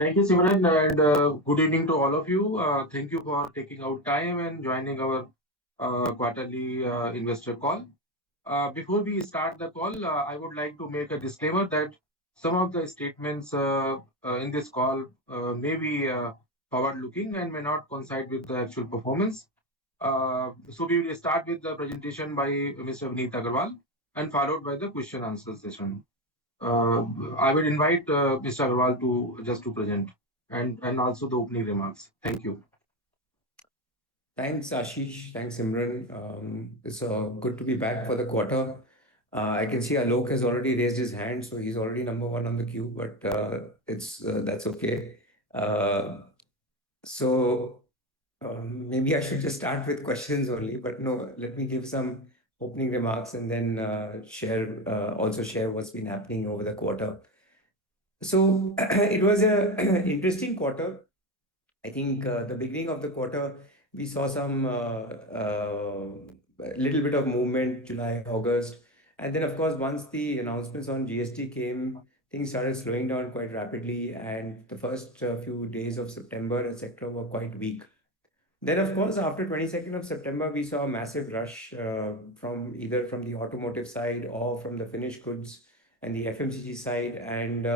Thank you, Simran, and good evening to all of you. Thank you for taking out time and joining our quarterly investor call. Before we start the call, I would like to make a disclaimer that some of the statements in this call may be forward-looking and may not coincide with the actual performance. So we will start with the presentation by Mr. Vineet Agarwal and followed by the question answer session. Uh, I will invite Mr. Agarwal to just to present and also the opening remarks. Thank you. Thanks, Ashish. Thanks, Imran. It's good to be back for the quarter. I can see Alok has already raised his hand, so he's already number one on the queue, but it's that's okay. Uh, so maybe I should just start with questions only, but no, let me give some opening remarks and then also share what's been happening over the quarter. So it was a interesting quarter. I think the beginning of the quarter, we saw some little bit of movement, July, August. And then, of course, once the announcements on GST came, things started slowing down quite rapidly. And the first few days of September, etc., were quite weak. Then, of course, after 22nd of September, we saw a massive rush from either from the automotive side or from the finished goods and the FMCG side. And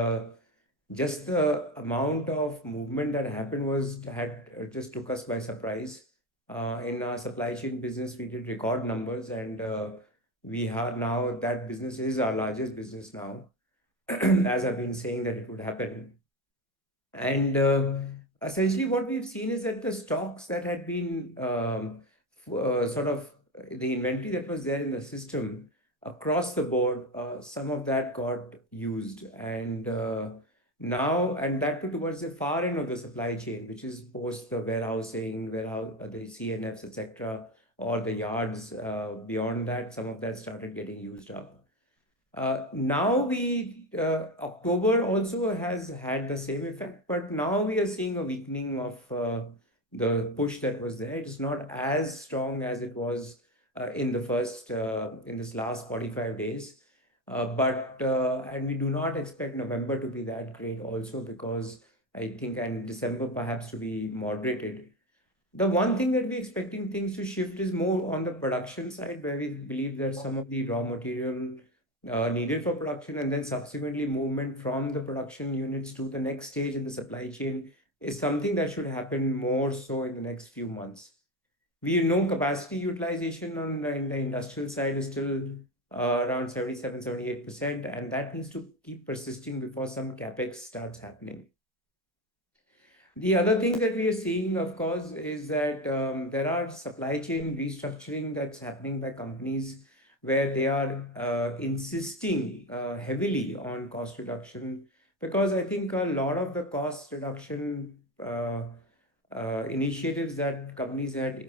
just the amount of movement that happened was had just took us by surprise. In our supply chain business, we did record numbers, and we are now that business is our largest business now, as I've been saying that it would happen. And essentially, what we've seen is that the stocks that had been sort of the inventory that was there in the system across the board, some of that got used. And now, and that too towards the far end of the supply chain, which is post the warehousing, the CNFs, etc., or the yards beyond that, some of that started getting used up. Now October also has had the same effect, but now we are seeing a weakening of the push that was there. It's not as strong as it was in this last 45 days. And we do not expect November to be that great also because I think and December perhaps to be moderated. The one thing that we're expecting things to shift is more on the production side, where we believe that some of the raw material needed for production and then subsequently movement from the production units to the next stage in the supply chain is something that should happen more so in the next few months. We know capacity utilization in the industrial side is still around 77-78%, and that needs to keep persisting before some capex starts happening. The other thing that we are seeing, of course, is that there are supply chain restructuring that's happening by companies where they are insisting heavily on cost reduction because I think a lot of the cost reduction initiatives that companies had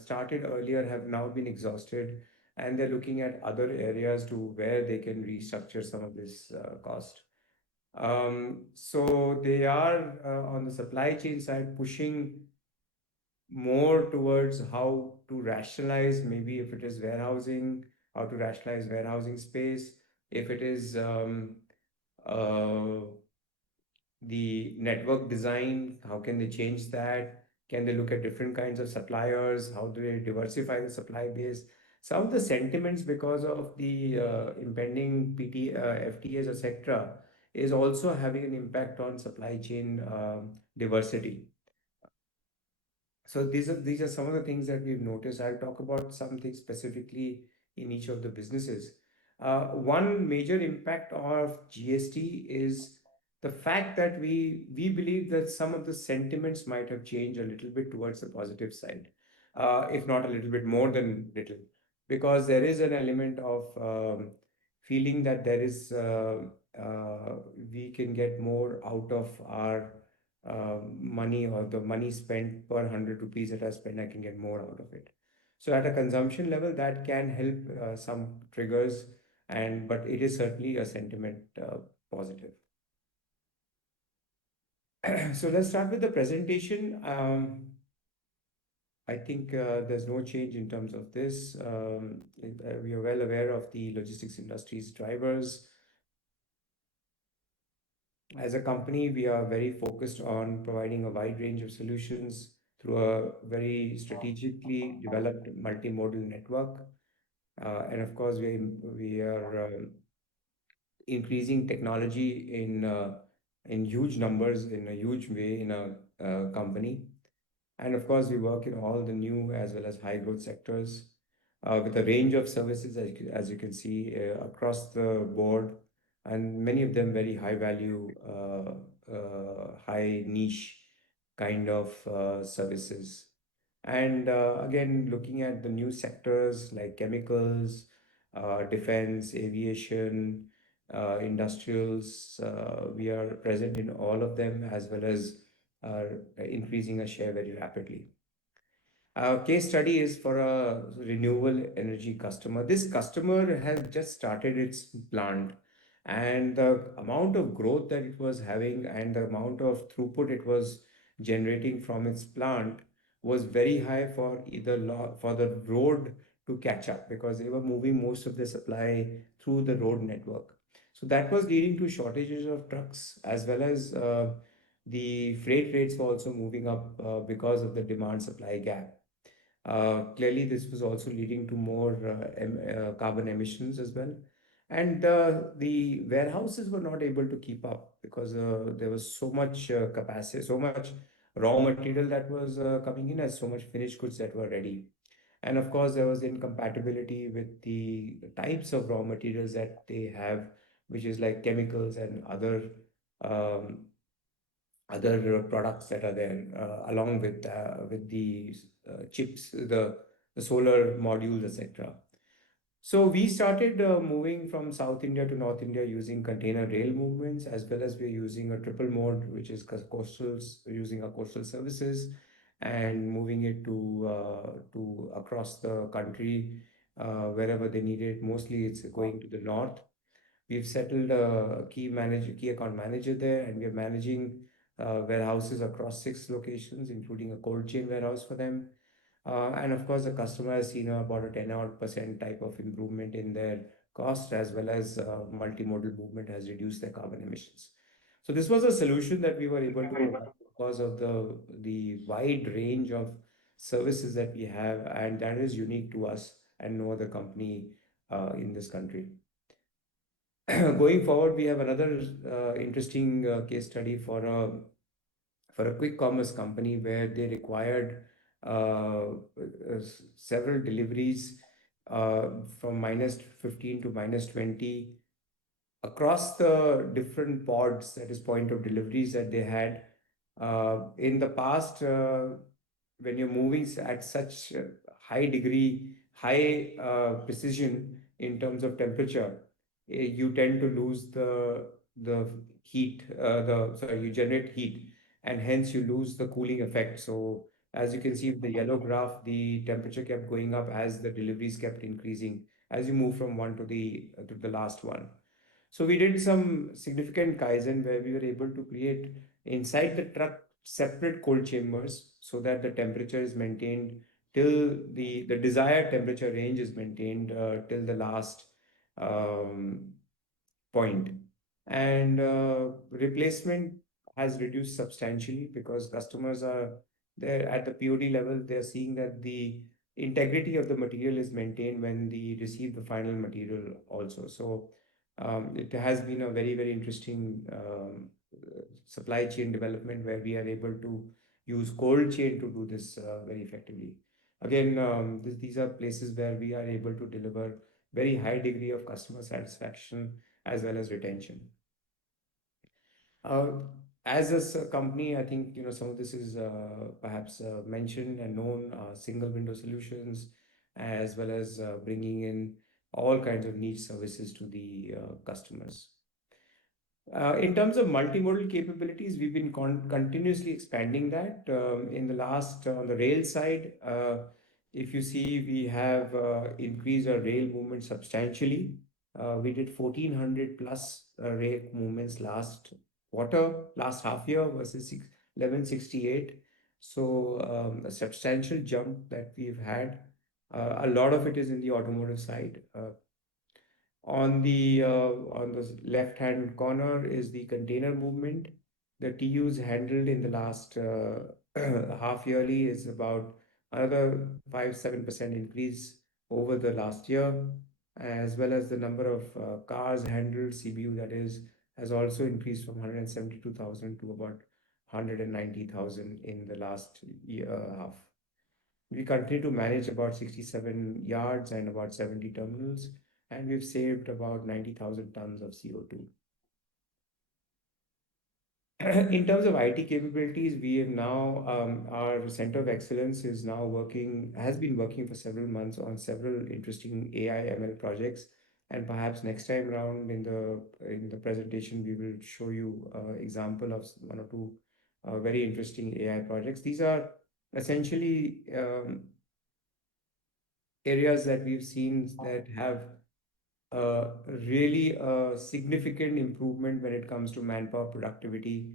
started earlier have now been exhausted, and they're looking at other areas to where they can restructure some of this cost. So they are on the supply chain side pushing more towards how to rationalize, maybe if it is warehousing, how to rationalize warehousing space, if it is uh, the network design, how can they change that? Can they look at different kinds of suppliers? How do they diversify the supply base? Some of the sentiments because of the impending FTAs, etc., is also having an impact on supply chain diversity. So these are some of the things that we've noticed. I'll talk about something specifically in each of the businesses. One major impact of GST is the fact that we believe that some of the sentiments might have changed a little bit towards the positive side, if not a little bit more than little, because there is an element of feeling that we can get more out of our money or the money spent per 100 rupees that I spend, I can get more out of it. So at a consumption level, that can help some triggers, but it is certainly a sentiment positive. So let's start with the presentation. I think there's no change in terms of this. We are well aware of the logistics industry's drivers. As a company, we are very focused on providing a wide range of solutions through a very strategically developed multimodal network. And of course, we are increasing technology in huge numbers, in a huge way in a company. And of course, we work in all the new as well as high growth sectors with a range of services, as you can see, across the board, and many of them very high value, high niche kind of services. And again, looking at the new sectors like chemicals, defense, aviation, industrials, we are present in all of them as well as are increasing our share very rapidly. Our case study is for a renewable energy customer. This customer has just started its plant, and the amount of growth that it was having and the amount of throughput it was generating from its plant was very high for for the road to catch up, because they were moving most of the supply through the road network. So that was leading to shortages of trucks, as well as the freight rates were also moving up because of the demand supply gap. Clearly, this was also leading to more carbon emissions as well. And the warehouses were not able to keep up because there was so much capacity, so much raw material that was coming in, as so much finished goods that were ready. And of course, there was incompatibility with the types of raw materials that they have, which is like chemicals and um, other products that are there, along with the chips, the solar modules, etc. So we started moving from South India to North India using container rail movements, as well as we're using a triple mode, which is using our coastal services, and moving it to across the country wherever they need it. Mostly, it's going to the north. We've settled a key account manager there, and we're managing warehouses across 6 locations, including a cold chain warehouse for them. And of course, the customer has seen about a 10 odd percent type of improvement in their cost, as well as multimodal movement has reduced their carbon emissions. So this was a solution that we were able to provide because of the wide range of services that we have, and that is unique to us and no other company in this country. Going forward, we have another interesting case study for a quick commerce company where they required several deliveries from minus 15 to minus 20 across the different pods, that is point of deliveries that they had. In the past, when you're moving at such high degree, high precision in terms of temperature, you tend to lose the heat, the sorry, you generate heat, and hence you lose the cooling effect. So as you can see, the yellow graph, the temperature kept going up as the deliveries kept increasing as you move from one to the last one. So we did some significant Kaizen where we were able to create inside the truck separate cold chambers so that the temperature is maintained till the desired temperature range is maintained till the last um, point. And replacement has reduced substantially because customers are there at the POD level. They're seeing that the integrity of the material is maintained when they receive the final material also. So it has been a very, very interesting supply chain development where we are able to use cold chain to do this very effectively. Again, these are places where we are able to deliver very high degree of customer satisfaction as well as retention. Uh, as a company, I think some of this is perhaps mentioned and known. Single window solutions, as well as bringing in all kinds of niche services to the customers. In terms of multimodal capabilities, we've been continuously expanding that. In the last, on the rail side, if you see, we have increased our rail movement substantially. We did 1,400 plus rail movements last quarter, last half year versus 1168. So a substantial jump that we've had. A lot of it is in the automotive side. On the left-hand corner is the container movement. The TUs handled in the last half yearly is about another 5-7% increase over the last year, as well as the number of cars handled, CBU that is, has also increased from 172,000 to about 190,000 in the last year half. We continue to manage about 67 yards and about 70 terminals, and we've saved about 90,000 tons of CO2. In terms of IT capabilities, we have now our center of excellence is now working, has been working for several months on several interesting AI ML projects. And perhaps next time around in the presentation, we will show you example of one or two very interesting AI projects. These are essentially areas that we've seen that have really a significant improvement when it comes to manpower productivity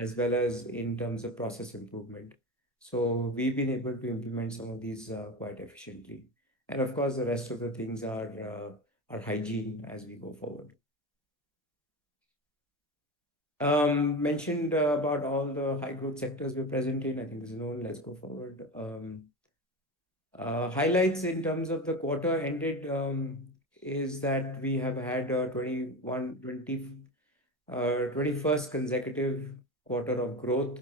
as well as in terms of process improvement. So we've been able to implement some of these quite efficiently. And of course, the rest of the things are hygiene as we go forward. Mentioned about all the high growth sectors we're present in. I think this is known. Let's go forward. Highlights in terms of the quarter ended is that we have had 21st consecutive quarter of growth.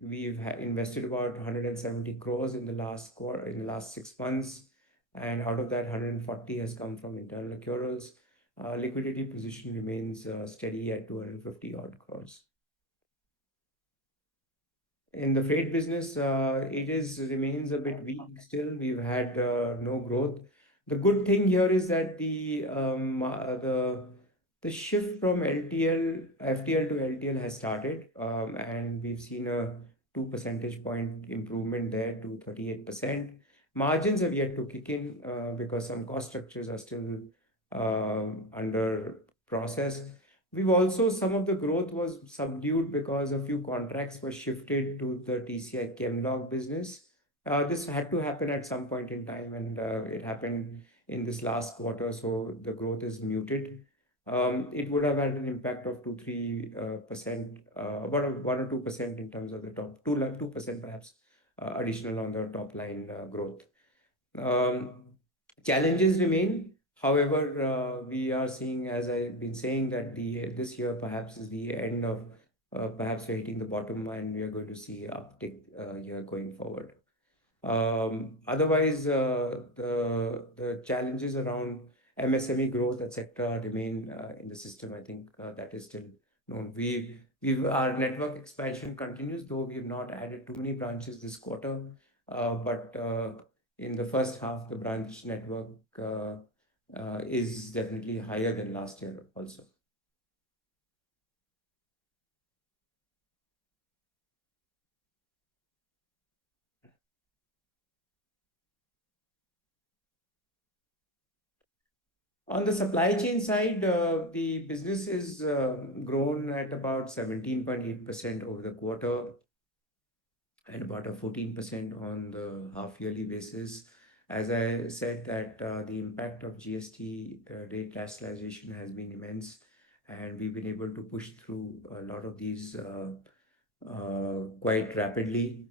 We've invested about 170 crores in the last quarter, in the last 6 months, and out of that, 140 has come from internal accruals. Liquidity position remains steady at 250 odd crores. In the freight business, it is remains a bit weak still. We've had no growth. The good thing here is that the shift from FTL to LTL has started, and we've seen a 2 percentage point improvement there to 38%. Margins have yet to kick in because some cost structures are still under process. We've also, some of the growth was subdued because a few contracts were shifted to the TCI Chemlog business. This had to happen at some point in time, and it happened in this last quarter, so the growth is muted. It would have had an impact of 2-3%, about 1 or 2% in terms of the top 2% perhaps additional on the top line growth. Um, Challenges remain. However, we are seeing, as I've been saying, that this year perhaps is the end of perhaps we're hitting the bottom and we are going to see uptick here going forward. Otherwise, the challenges around MSME growth, etc., remain in the system. I think that is still known. Our network expansion continues, though we have not added too many branches this quarter. But in the first half, the branch network is definitely higher than last year also. On the supply chain side, the business is grown at about 17.8% over the quarter and about a 14% on the half yearly basis. As I said, that the impact of GST rate rationalization has been immense, and we've been able to push through a lot of these quite rapidly.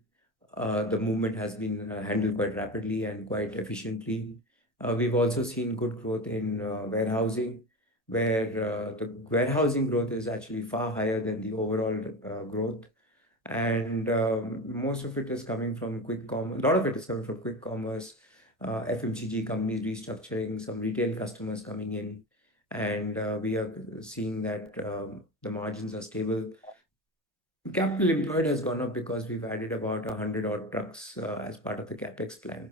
The movement has been handled quite rapidly and quite efficiently. We've also seen good growth in warehousing, where the warehousing growth is actually far higher than the overall growth. And most of it is coming from quick commerce. A lot of it is coming from quick commerce, FMCG companies restructuring, some retail customers coming in, and we are seeing that the margins are stable. Capital employed has gone up because we've added about 100 odd trucks as part of the capex plan.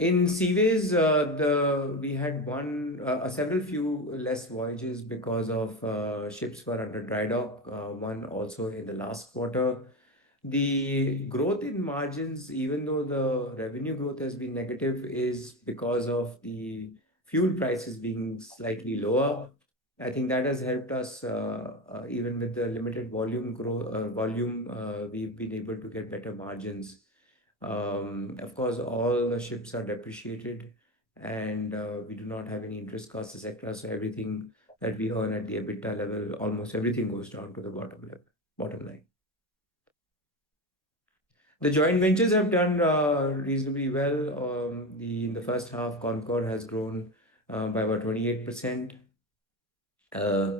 In Seaways, we had several few less voyages because of ships were under dry dock. One also in the last quarter. The growth in margins, even though the revenue growth has been negative, is because of the fuel prices being slightly lower. I think that has helped us even with the limited volume growth. We've been able to get better margins. Of course, all the ships are depreciated, and we do not have any interest costs, etc. So everything that we earn at the EBITDA level, almost everything goes down to the bottom line. The joint ventures have done reasonably well. In the first half, Concall has grown by about 28%. Uh,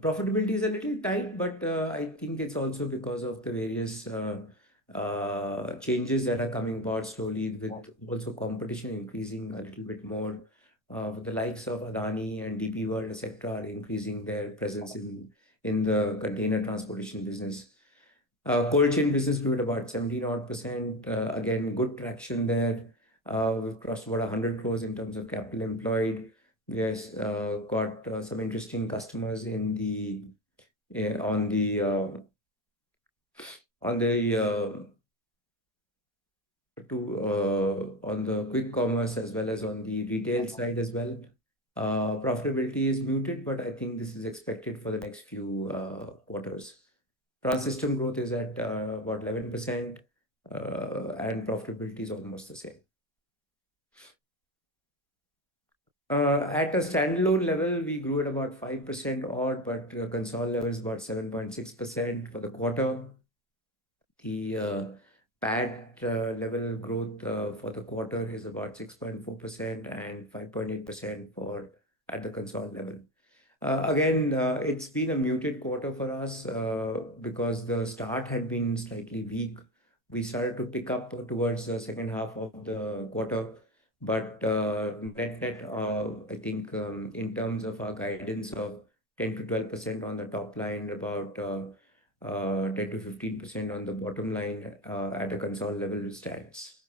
Profitability is a little tight, but I think it's also because of the various changes that are coming about slowly, with also competition increasing a little bit more. With the likes of Adani and DP World, etc., are increasing their presence in the container transportation business. Cold chain business grew at about 17 odd percent. Again, good traction there. We've crossed about 100 crores in terms of capital employed. We have got some interesting customers in the eh, on the on the quick commerce as well as on the retail side as well. Profitability is muted, but I think this is expected for the next few quarters. Trans-system growth is at about 11%, and profitability is almost the same. At a standalone level, we grew at about 5% odd, but console level is about 7.6% for the quarter. The PAT level growth for the quarter is about 6.4% and 5.8% for at the console level. Again, it's been a muted quarter for us because the start had been slightly weak. We started to pick up towards the second half of the quarter, but net, I think in terms of our guidance of 10 to 12% on the top line, about 10 to 15% on the bottom line at a console level stands.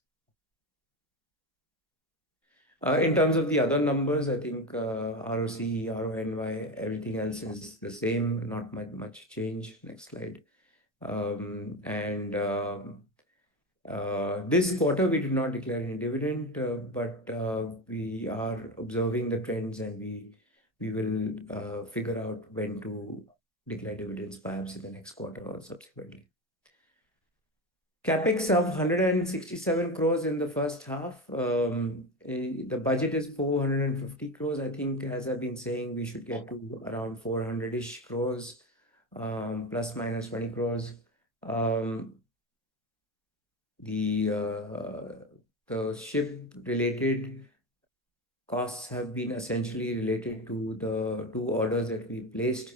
In terms of the other numbers, I think ROC, RONY, everything else is the same, not much change. Next slide. This quarter, we did not declare any dividend, but we are observing the trends, and we will figure out when to declare dividends, perhaps in the next quarter or subsequently. CapEx of 167 crores in the first half. The budget is 450 crores. I think, as I've been saying, we should get to around 400-ish crores, plus minus 20 crores. The ship-related costs have been essentially related to the two orders that we placed,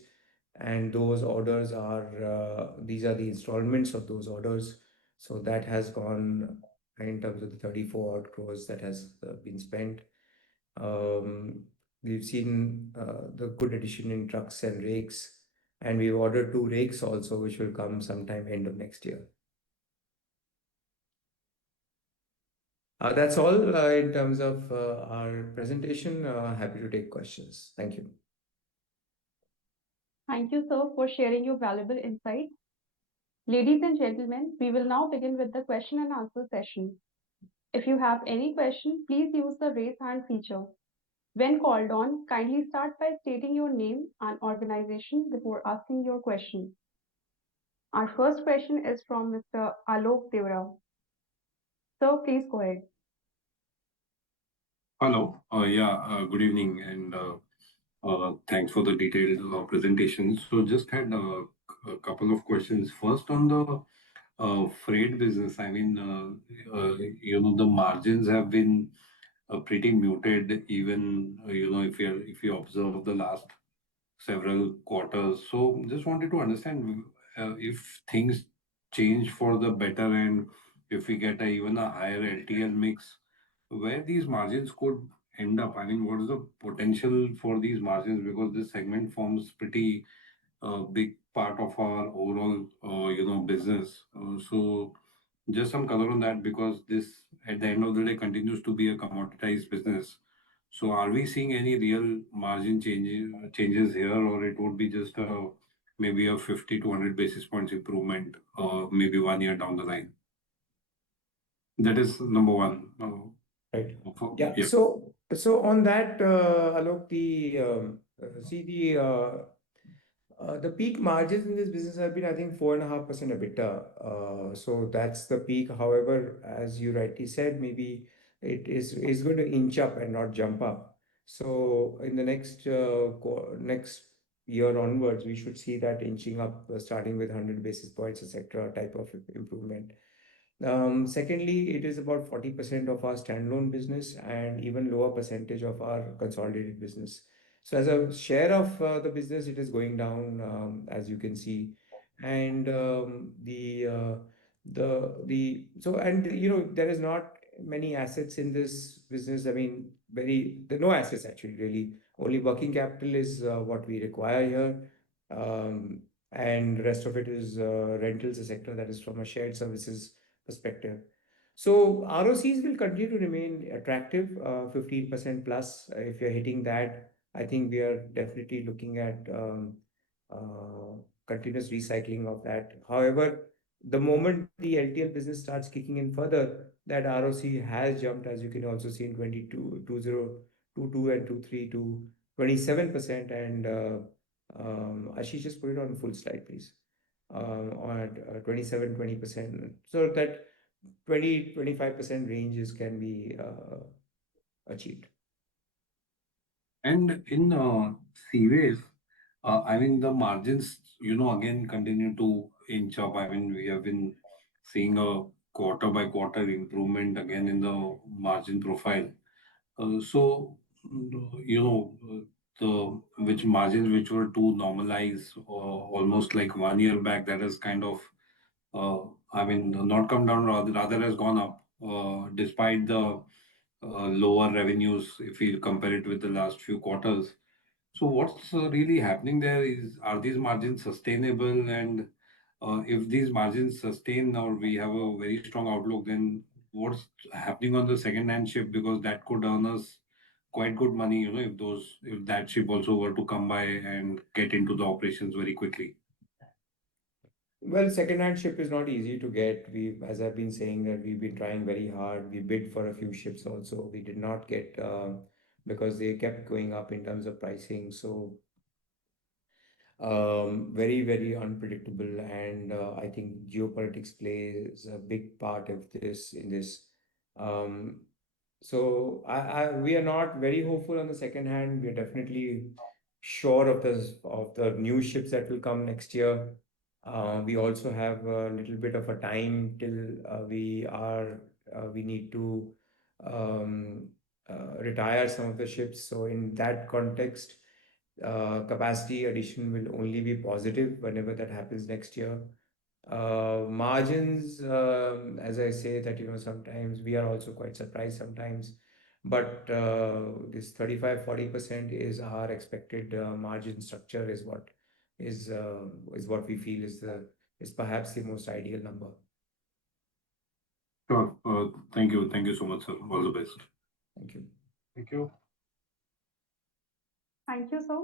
and those orders are these are the installments of those orders. So that has gone in terms of the 34 odd crores that has been spent. We've seen the good addition in trucks and rakes, and we've ordered 2 rakes also, which will come sometime end of next year. That's all in terms of our presentation. Happy to take questions. Thank you. Thank you, sir, for sharing your valuable insights. Ladies and gentlemen, we will now begin with the question and answer session. If you have any question, please use the raise hand feature. When called on, kindly start by stating your name and organization before asking your question. Our first question is from Mr. Alok Devra. Sir, please go ahead. Hello. Good evening, and thanks for the detailed presentation. So just had a couple of questions. First, on the freight business, I mean, the margins have been pretty muted, even if you observe the last several quarters. So just wanted to understand if things change for the better, and if we get even a higher LTL mix, where these margins could end up. I mean, what is the potential for these margins? Because this segment forms pretty big part of our overall, business. So just some color on that, because this, at the end of the day, continues to be a commoditized business. So are we seeing any real margin changes here, or it would be just maybe a 50 to 100 basis points improvement, maybe 1 year down the line? That is number one. Right. Yeah. So on that, Alok, The peak margins in this business have been, I think, 4.5% EBITDA. So that's the peak. However, as you rightly said, maybe it is going to inch up and not jump up. So in the next year onwards, we should see that inching up, starting with 100 basis points, etc., type of improvement. Secondly, it is about 40% of our standalone business and even lower percentage of our consolidated business. So as a share of the business, it is going down, as you can see. And the so and there is not many assets in this business. I mean, there are no assets actually, really. Only working capital is what we require here. Um, and the rest of it is rentals, etc. That is from a shared services perspective. So ROCs will continue to remain attractive, 15% plus. If you're hitting that, I think we are definitely looking at continuous recycling of that. However, the moment the LTL business starts kicking in further, that ROC has jumped, as you can also see in 2022 and 23 to 27%. And Ashish, just put it on full slide, please. On 27, 20%. So that 20-25% ranges can be achieved. And in Seaways, I mean, the margins, again continue to inch up. I mean, we have been seeing a quarter by quarter improvement again in the margin profile. So, the which margins which were to normalize almost like 1 year back, that has kind of, I mean, not come down, rather has gone up, despite the lower revenues if we compare it with the last few quarters. So what's really happening there is, are these margins sustainable? And if these margins sustain or we have a very strong outlook, then what's happening on the second-hand ship? Because that could earn us quite good money, if that ship also were to come by and get into the operations very quickly. Well, second-hand ship is not easy to get. As I've been saying, that we've been trying very hard. We bid for a few ships also. We did not get because they kept going up in terms of pricing. So very, very unpredictable. And I think geopolitics plays a big part of this in this. Um, so we are not very hopeful on the second hand. We are definitely sure of the new ships that will come next year. We also have a little bit of a time till we need to um, retire some of the ships. So in that context, capacity addition will only be positive whenever that happens next year. Margins, as I say, that sometimes we are also quite surprised sometimes, but this 35-40% is our expected margin structure, is what we feel is perhaps the most ideal number. Sure. Thank you. Thank you so much, sir. All the best. Thank you. Thank you. Thank you, sir.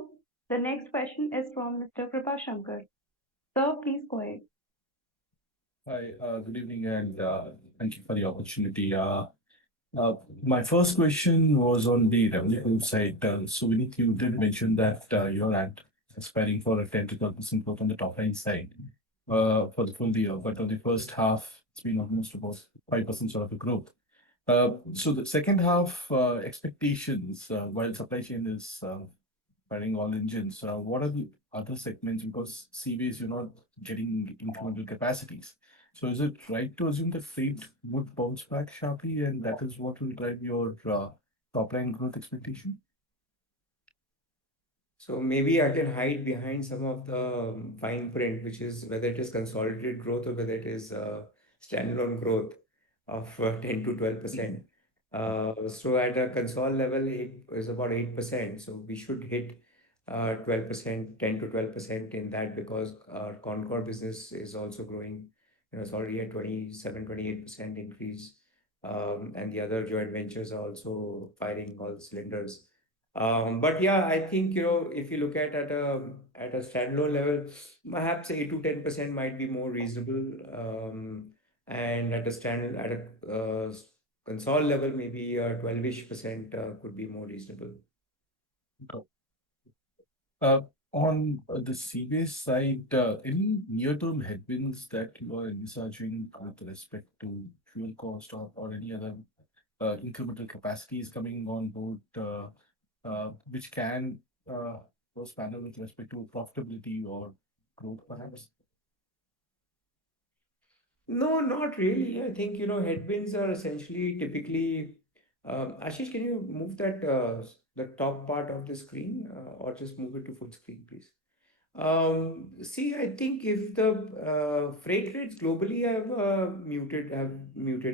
The next question is from Mr. Kripa Shankar. Sir, please go ahead. Hi, good evening, and thank you for the opportunity. My first question was on the revenue growth side. So, Vineet, you did mention that you're aspiring for a 10 to 12% growth on the top line side for the full year, but on the first half, it's been almost about 5% sort of a growth. So, the second half expectations, while supply chain is firing all engines, what are the other segments? Because Seaways, you're not getting incremental capacities. So is it right to assume that freight would bounce back sharply, and that is what will drive your top line growth expectation? So maybe I can hide behind some of the fine print, which is whether it is consolidated growth or whether it is standalone growth of 10 to 12%. So at a console level, it is about 8%. So we should hit 12%, 10 to 12% in that, because our Concall business is also growing. It's already a 27-28% increase. And the other joint ventures are also firing all cylinders. But yeah, I think, if you look at a standalone level, perhaps 8 to 10% might be more reasonable. And at a console level, maybe 12-ish% could be more reasonable. On On the CBS side, any near-term headwinds that you are envisaging with respect to fuel cost or any other incremental capacities coming on board, which can cause panel with respect to profitability or growth, perhaps? No, not really. I think, headwinds are essentially typically. Ashish, can you move that the top part of the screen or just move it to full screen, please? See, I think if the freight rates globally have muted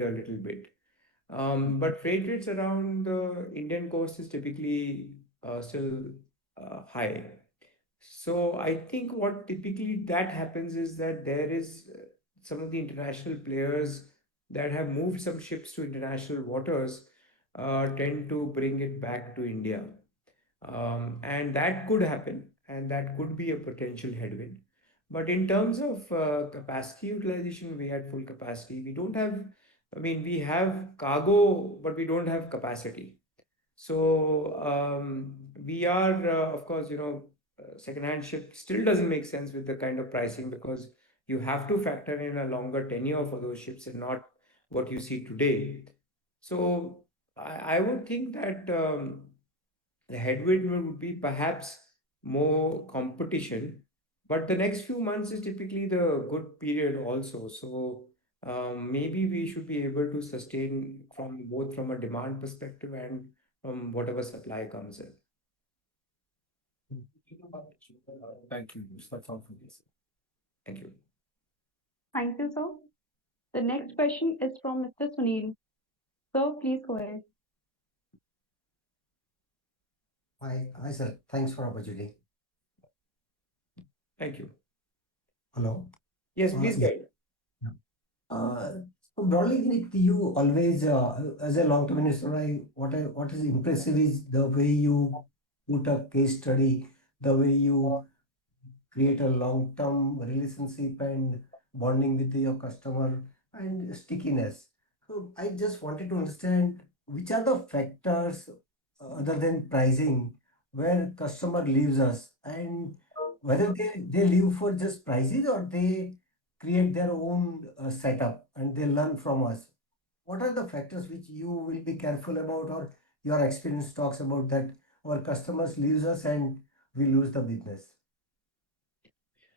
a little bit. But freight rates around the Indian coast is typically still high. So I think what typically that happens is that there is some of the international players that have moved some ships to international waters tend to bring it back to India. And that could happen, and that could be a potential headwind. But in terms of capacity utilization, we had full capacity. We don't have, I mean, we have cargo, but we don't have capacity. So we are, of course, second-hand ship still doesn't make sense with the kind of pricing because you have to factor in a longer tenure for those ships and not what you see today. So I would think that the headwind would be perhaps more competition, but the next few months is typically the good period also. So maybe we should be able to sustain from both from a demand perspective and from whatever supply comes in. Thank you. That's all from me. Thank you. Thank you, sir. The next question is from Mr. Sunil. Sir, please go ahead. Hi, sir. Thanks for opportunity. Thank you. Hello. Yes, please go Yeah. ahead. Uh, so broadly, Vineet, you always, as a long-term investor, what is impressive is the way you put a case study, the way you create a long-term relationship and bonding with your customer and stickiness. So I just wanted to understand which are the factors other than pricing where customer leaves us and whether they leave for just prices or they create their own setup and they learn from us. What are the factors which you will be careful about or your experience talks about that our customers leaves us and we lose the business?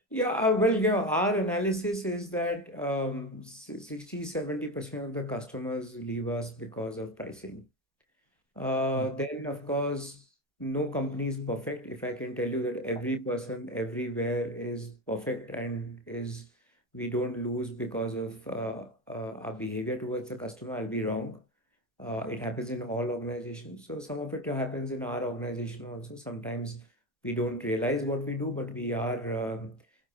Yeah, our analysis is that 60-70% of the customers leave us because of pricing. Then, of course, no company is perfect. If I can tell you that every person everywhere is perfect and we don't lose because of our behavior towards the customer, I'll be wrong. It happens in all organizations. So some of it happens in our organization also. Sometimes we don't realize what we do, but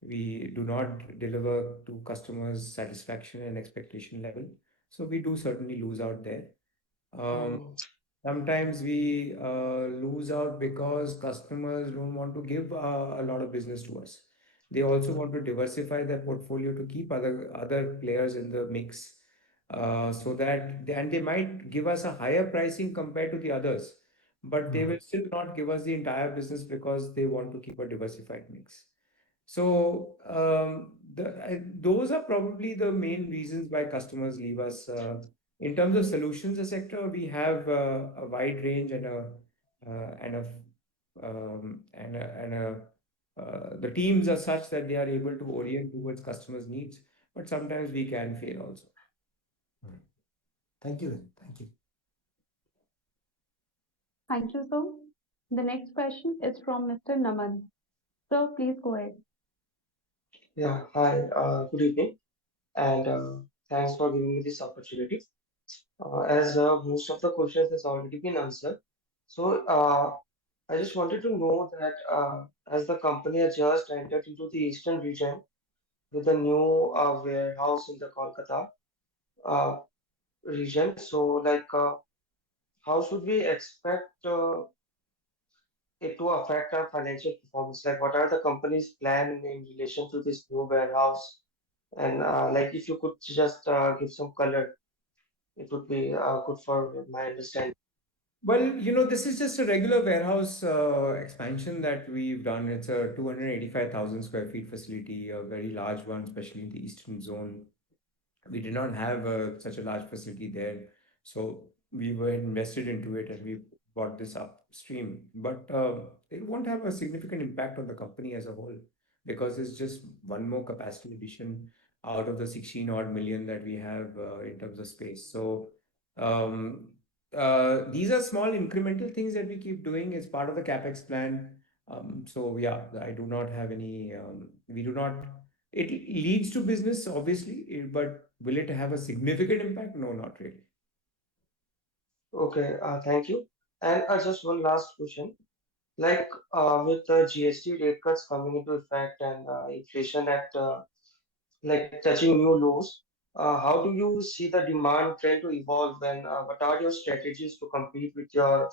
we do not deliver to customers' satisfaction and expectation level. So we do certainly lose out there. Sometimes we lose out because customers don't want to give a lot of business to us. They also want to diversify their portfolio to keep other players in the mix, so that and they might give us a higher pricing compared to the others, but they will still not give us the entire business because they want to keep a diversified mix. So those are probably the main reasons why customers leave us. In terms of solutions, etc., we have a wide range and the teams are such that they are able to orient towards customers' needs, but sometimes we can fail also. Thank you. Thank you. Thank you, sir. The next question is from Mr. Naman. Sir, please go ahead. Yeah, hi, good evening, and thanks for giving me this opportunity. As most of the questions has already been answered, so I just wanted to know that as the company has just entered into the eastern region with a new warehouse in the Kolkata uh, region, so how should we expect it to affect our financial performance? Like, what are the company's plan in relation to this new warehouse? And if you could just give some color, it would be good for my understanding. Well, this is just a regular warehouse expansion that we've done. It's a 285,000 square feet facility, a very large one, especially in the eastern zone. We did not have such a large facility there, so we were invested into it and we brought this upstream. But it won't have a significant impact on the company as a whole because it's just one more capacity addition out of the 16 odd million that we have in terms of space. So um, these are small incremental things that we keep doing as part of the capex plan. So yeah, I do not have any. We do not. It leads to business, obviously, but will it have a significant impact? No, not really. Okay, thank you. And just one last question. Like with the GST rate cuts coming into effect and inflation at like touching new lows, how do you see the demand trend to evolve and what are your strategies to compete with your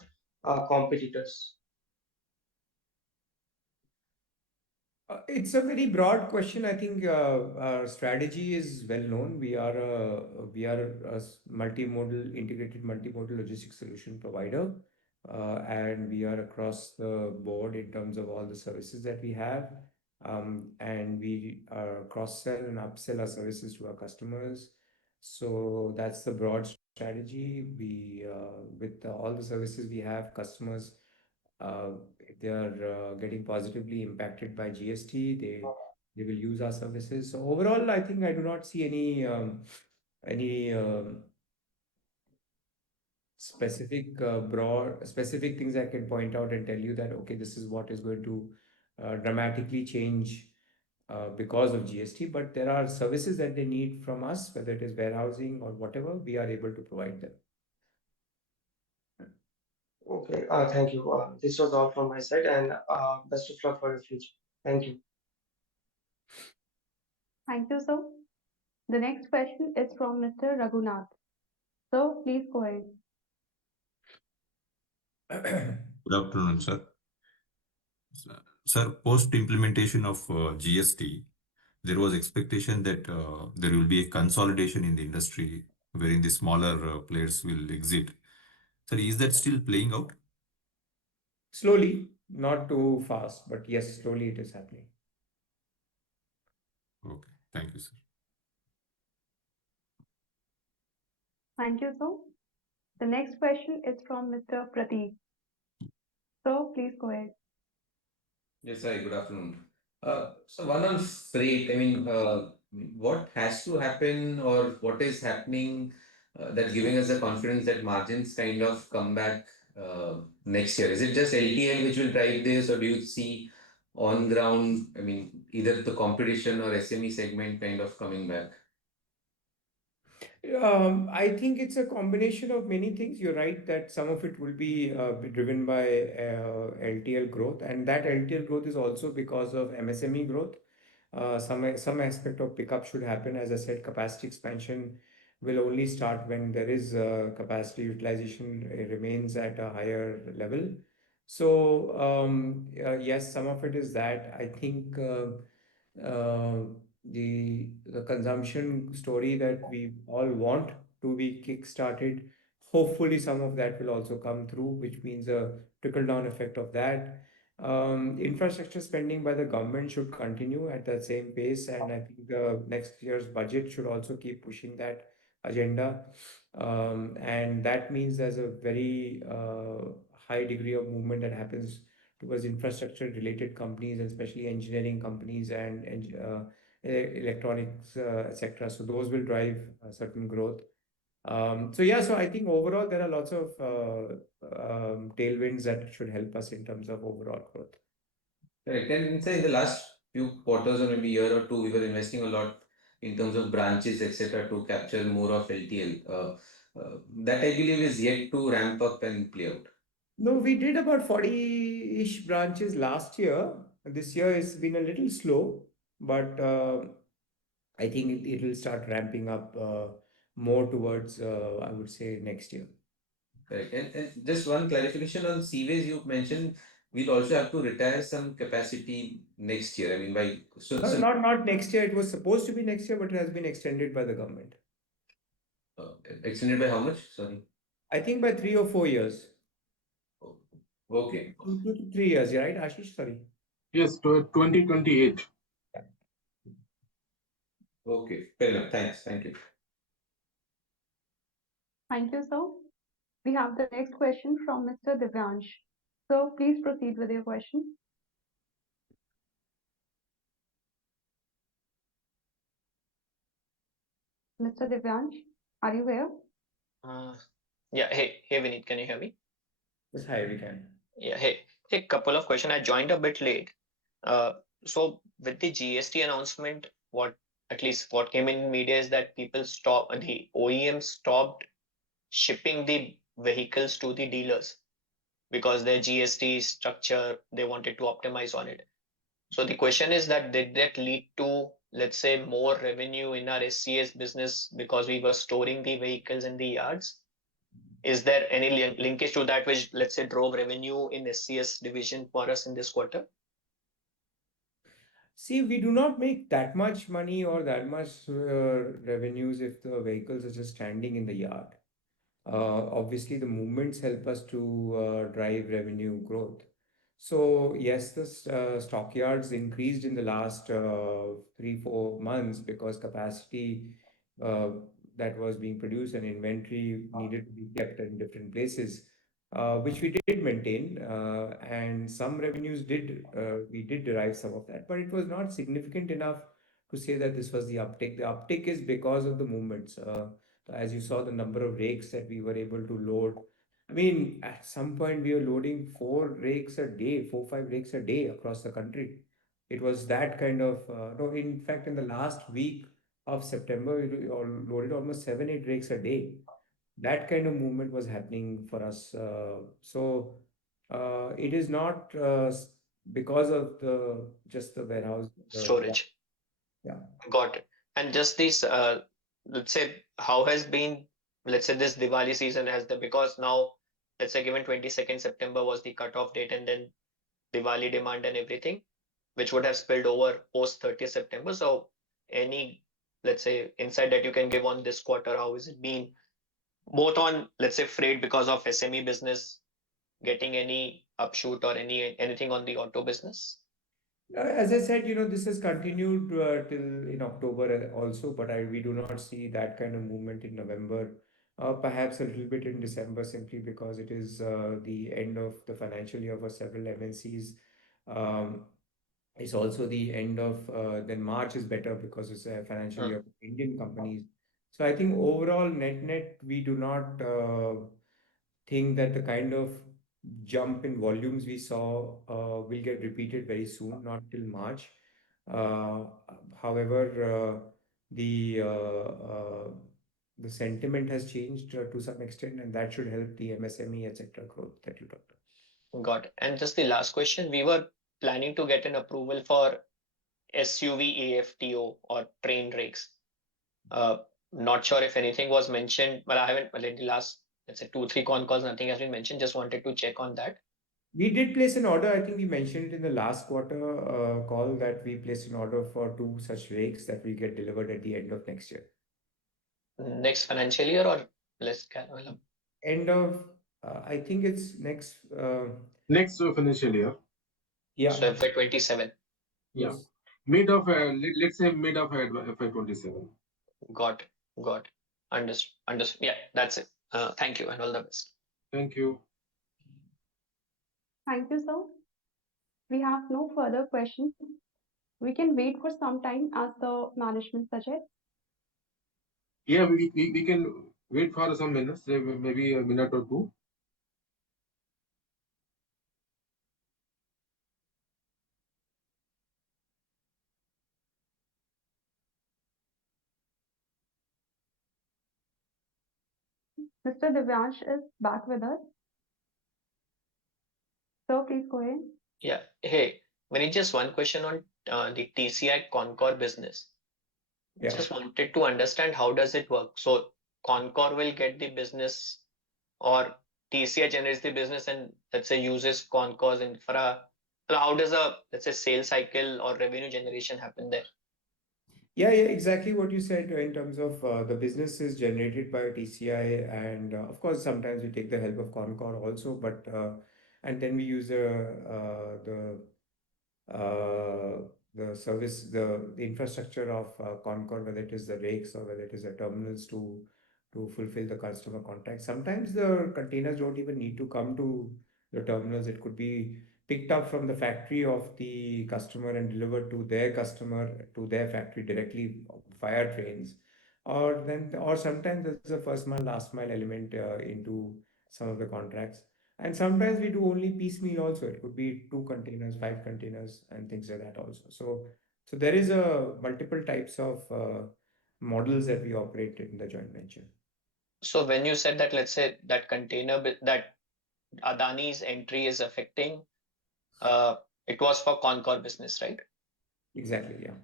competitors? It's a very broad question. I think our strategy is well known. We are a multimodal, integrated multimodal logistics solution provider, and we are across the board in terms of all the services that we have. And we cross-sell and upsell our services to our customers. So that's the broad strategy. With all the services we have, customers if they are getting positively impacted by GST, they will use our services. So overall, I think I do not see any specific things I can point out and tell you that okay, this is what is going to dramatically change because of GST. But there are services that they need from us, whether it is warehousing or whatever, we are able to provide them. Okay, thank you. This was all from my side and best of luck for the future. Thank you. Thank you, sir. The next question is from Mr. Raghunath. So please go ahead. Good afternoon, sir. Sir, post-implementation of GST, there was expectation that there will be a consolidation in the industry wherein the smaller players will exit. Sir, is that still playing out? Slowly, not too fast, but yes, slowly it is happening. Okay, thank you, sir. Thank you, sir. The next question is from Mr. Prateek. So please go ahead. Yes, hi, good afternoon. So one on freight, what has to happen or what is happening that giving us the confidence that margins kind of come back next year? Is it just LTL which will drive this, or do you see on ground, either the competition or SME segment kind of coming back? I think it's a combination of many things. You're right that some of it will be driven by LTL growth, and that LTL growth is also because of MSME growth. Some aspect of pickup should happen. As I said, capacity expansion will only start when there is capacity utilization remains at a higher level. So yes, some of it is that. I think uh, the consumption story that we all want to be kick-started. Hopefully, some of that will also come through, which means a trickle-down effect of that. Infrastructure spending by the government should continue at that same pace, and I think the next year's budget should also keep pushing that agenda. And that means there's a very high degree of movement that happens towards infrastructure-related companies, and especially engineering companies and electronics, etc. So those will drive certain growth. So yeah, so I think overall there are lots of tailwinds that should help us in terms of overall growth. Correct. And say in the last few quarters or maybe year or two, we were investing a lot in terms of branches, etc., to capture more of LTL. That I believe is yet to ramp up and play out. No, we did about 40-ish branches last year. This year has been a little slow, but I think it will start ramping up more towards, I would say, next year. Correct. And just one clarification on Seaways, you mentioned we'll also have to retire some capacity next year. Not next year. It was supposed to be next year, but it has been extended by the government. Extended by how much? Sorry. I think by 3 or 4 years. Okay. 2 to 3 years, right, Ashish? Sorry. Yes, 2028. Okay. Fair enough. Thanks. Thank you. Thank you, sir. We have the next question from Mr. Divyansh. So please proceed with your question. Mr. Divyansh, are you here? Uh, yeah, hey, Vineet, can you hear me? Yes, hi, we can. Yeah, hey, couple of questions. I joined a bit late. Uh, so with the GST announcement, at least what came in media is that the OEMs stopped shipping the vehicles to the dealers because their GST structure, they wanted to optimize on it. So the question is that did that lead to, let's say, more revenue in our SCS business because we were storing the vehicles in the yards? Is there any linkage to that which, let's say, drove revenue in SCS division for us in this quarter? See, we do not make that much money or that much revenues if the vehicles are just standing in the yard. Obviously, the movements help us to drive revenue growth. So yes, the stockyards increased in the last 3, 4 months because capacity uh, that was being produced and inventory needed to be kept in different places, which we did maintain, and some revenues did we did derive some of that, but it was not significant enough to say that this was the uptick. The uptick is because of the movements. As you saw, the number of rakes that we were able to load. I mean, at some point we were loading 4 rakes a day, 4, 5 rakes a day across the country. It was that kind of, no, in fact, in the last week of September, we loaded almost 7, 8 rakes a day. That kind of movement was happening for us. So it is not because of the just the warehouse. Storage. Yeah. Got it. And just this, let's say, how has been, let's say, this Diwali season because now, let's say, given 22nd September was the cutoff date and then Diwali demand and everything, which would have spilled over post 30th September. So any, let's say, insight that you can give on this quarter, how has it been, both on, let's say, freight because of SME business getting any upshoot or anything on the auto business? As I said, this has continued till in October also, but we do not see that kind of movement in November. Perhaps a little bit in December, simply because it is the end of the financial year for several MNCs. Um, it's also the end of, then March is better because it's a financial Hmm. year for Indian companies. So I think overall, net, we do not think that the kind of jump in volumes we saw will get repeated very soon, not till March. Uh, However, the sentiment has changed to some extent, and that should help the MSME, etc., growth that you talked about. Got it. And just the last question, we were planning to get an approval for SUV AFTO or train rakes. Not sure if anything was mentioned, but I haven't, well, in the last, let's say, 2, 3 calls, nothing has been mentioned. Just wanted to check on that. We did place an order. I think we mentioned it in the last quarter call that we placed an order for 2 such rakes that will get delivered at the end of next year. Next financial year or less? End of, I think it's next. Next financial year. Yeah. So FY27. Yeah. Yes. Mid of, let's say mid of FY27. Got it. Got it. Understood. Understood. Yeah, that's it. Thank you and all the best. Thank you. Thank you, sir. We have no further questions. We can wait for some time as the management suggests. Yeah, we can wait for some minutes, maybe a minute or two. Mr. Divyansh is back with us. So please go ahead. Yeah. Hey, Vinny, just one question on the TCI Concor business. Yeah. Just wanted to understand how does it work. So Concor will get the business or TCI generates the business and let's say uses Concor's infra. So how does let's say sales cycle or revenue generation happen there? Yeah, exactly what you said in terms of the business is generated by TCI, and of course, sometimes we take the help of Concor also, but and then we use the service, the infrastructure of Concall, whether it is the rakes or whether it is the terminals to fulfill the customer contract. Sometimes the containers don't even need to come to the terminals. It could be picked up from the factory of the customer and delivered to their customer, to their factory directly via trains. Or sometimes there's a first mile, last mile element into some of the contracts. And sometimes we do only piecemeal also. It could be 2 containers, 5 containers, and things like that also. So there is a multiple types of models that we operate in the joint venture. So when you said that, let's say that that Adani's entry is affecting, it was for Concall business, right? Exactly, yeah.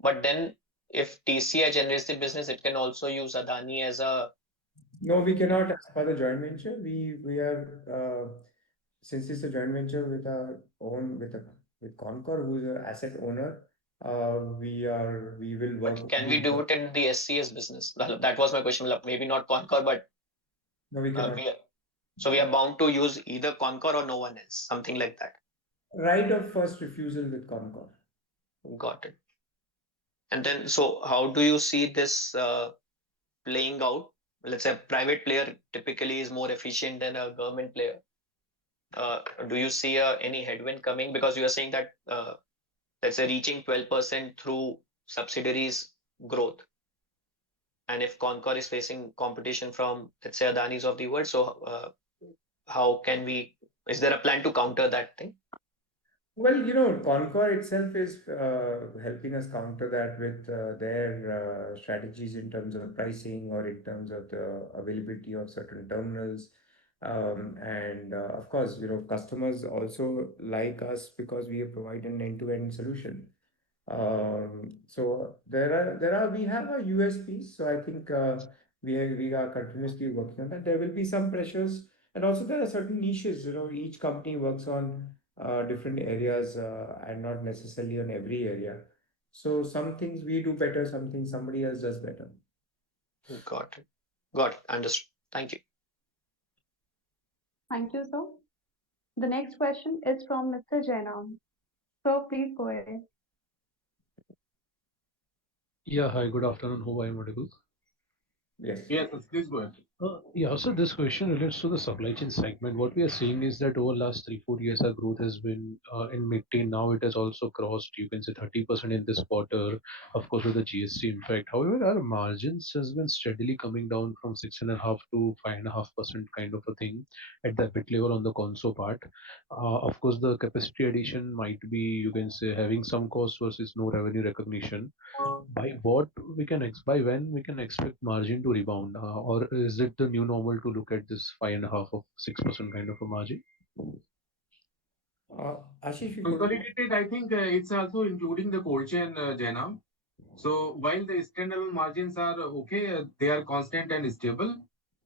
But then if TCI generates the business, it can also use Adani as a. No, we cannot as per the joint venture. We are since it's a joint venture with our own with Concor, who is an asset owner. We will work. But can we do it in the SCS business? That was my question. Maybe not Concor, but no, we cannot. So we are bound to use either Concor or no one else, something like that. Right of first refusal with Concor. Got it. And then, so how do you see this playing out? Let's say a private player typically is more efficient than a government player. Do you see any headwind coming? Because you are saying that let's say reaching 12% through subsidiaries growth. And if Concor is facing competition from, let's say, Adani's of the world, so how can we, is there a plan to counter that thing? Well, Concor itself is helping us counter that with their strategies in terms of pricing or in terms of the availability of certain terminals. And of course, customers also like us because we provide an end-to-end solution. So we have our USPs. So I think we are continuously working on that. There will be some pressures, and also there are certain niches. Each company works on different areas and not necessarily on every area. So some things we do better, some things somebody else does better. Got it. Got it. Understood. Thank you. Thank you, sir. The next question is from Mr. Jainam. Sir, please go ahead. Yeah, hi, good afternoon. Hope I am audible. Yes. Yes, please go ahead. Yeah, so this question relates to the supply chain segment. What we are seeing is that over last 3-4 years, our growth has been in mid-teen. Now it has also crossed, you can say 30% in this quarter, of course, with the GST impact. However, our margins has been steadily coming down from 6.5 to 5.5% kind of a thing at the bit level on the console part. Of course, the capacity addition might be, you can say, having some cost versus no revenue recognition. By when we can expect margin to rebound, or is it the new normal to look at this 5.5 or 6% kind of a margin? Ashish, Consolidated, I think it's also including the cold chain, Jainam. So while the standalone margins are okay, they are constant and stable.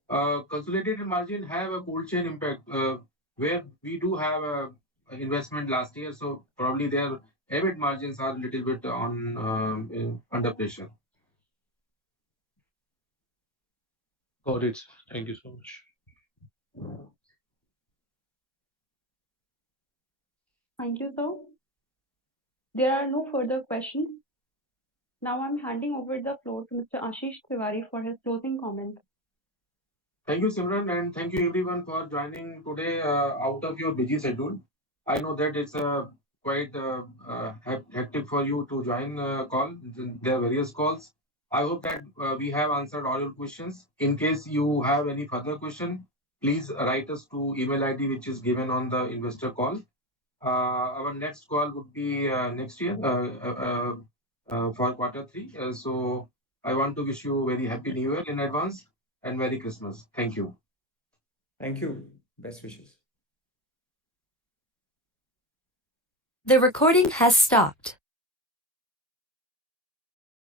Consolidated margin have a cold chain impact where we do have a investment last year, so probably their EBIT margins are a little bit on under pressure. Got it. Thank you so much. Thank you, sir. There are no further questions. Now I'm handing over the floor to Mr. Ashish Tiwari for his closing comments. Thank you, Simran, and thank you everyone for joining today out of your busy schedule. I know that it's quite hectic for you to join call. There are various calls. I hope that we have answered all your questions. In case you have any further question, please write us to email ID which is given on the investor call. Our next call would be next year for Q3. So I want to wish you a very happy New Year in advance and Merry Christmas. Thank you. Thank you. Best wishes. The recording has stopped.